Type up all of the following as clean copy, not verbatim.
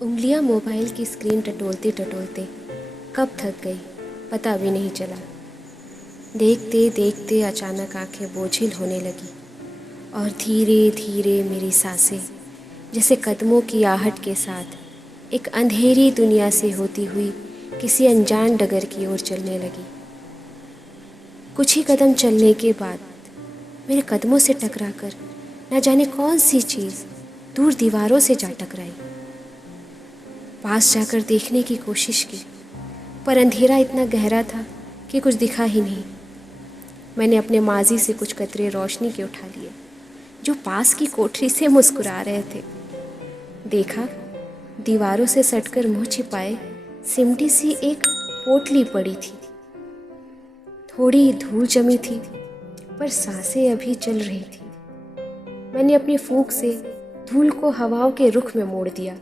उंगलियां मोबाइल की स्क्रीन टटोलते टटोलते कब थक गई पता भी नहीं चला। देखते देखते अचानक आंखें बोझिल होने लगी और धीरे धीरे मेरी सांसें जैसे कदमों की आहट के साथ एक अंधेरी दुनिया से होती हुई किसी अनजान डगर की ओर चलने लगी। कुछ ही कदम चलने के बाद मेरे कदमों से टकराकर न जाने कौन सी चीज़ दूर दीवारों से जा टकराई। पास जाकर देखने की कोशिश की पर अंधेरा इतना गहरा था कि कुछ दिखा ही नहीं। मैंने अपने माजी से कुछ कतरे रोशनी के उठा लिए जो पास की कोठरी से मुस्कुरा रहे थे। देखा दीवारों से सटकर मुंह छिपाए सिमटी सी एक पोटली पड़ी थी। थोड़ी धूल जमी थी पर सांसें अभी चल रही थी। मैंने अपनी फूंक से धूल को हवाओं के रुख में मोड़ दिया।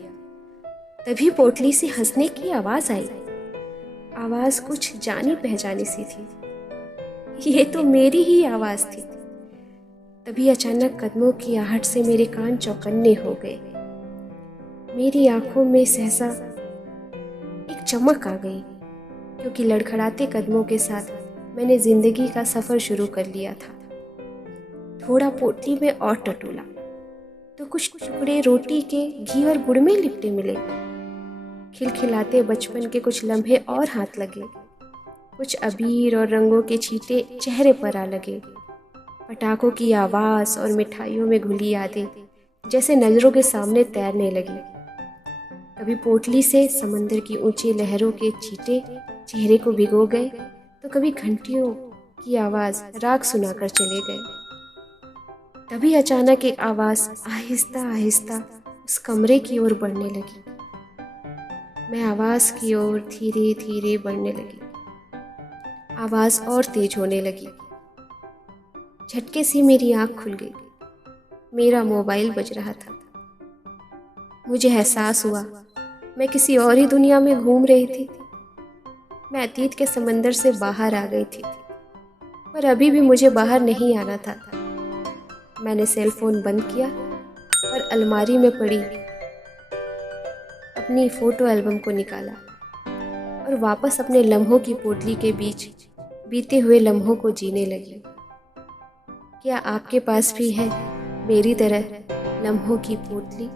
तभी पोटली से हंसने की आवाज आई। आवाज कुछ जानी पहचानी सी थी। ये तो मेरी ही आवाज थी। तभी अचानक कदमों की आहट से मेरे कान चौकन्ने हो गए। मेरी आंखों में सहसा एक चमक आ गई क्योंकि लड़खड़ाते कदमों के साथ मैंने जिंदगी का सफर शुरू कर लिया था। थोड़ा पोटली में और टटोला तो कुछ टुकड़े रोटी के घी और गुड़ में लिपटे मिले। खिलखिलाते बचपन के कुछ लम्हे और हाथ लगे। कुछ अबीर और रंगों के छींटे चेहरे पर आ लगे। पटाखों की आवाज और मिठाइयों में घुली यादें जैसे नजरों के सामने तैरने लगी। कभी पोटली से समंदर की ऊंची लहरों के छींटे चेहरे को भिगो गए तो कभी घंटियों की आवाज राग सुनाकर चले गए। तभी अचानक एक आवाज आहिस्ता आहिस्ता उस कमरे की ओर बढ़ने लगी। मैं आवाज की ओर धीरे धीरे बढ़ने लगी। आवाज और तेज होने लगी। झटके से मेरी आंख खुल गई। मेरा मोबाइल बज रहा था। मुझे एहसास हुआ मैं किसी और ही दुनिया में घूम रही थी। मैं अतीत के समंदर से बाहर आ गई थी पर अभी भी मुझे बाहर नहीं आना था। मैंने सेल फोन बंद किया और अलमारी में पड़ी अपनी फोटो एल्बम को निकाला और वापस अपने लम्हों की पोटली के बीच बीते हुए लम्हों को जीने लगी। क्या आपके पास भी है मेरी तरह लम्हों की पोटली?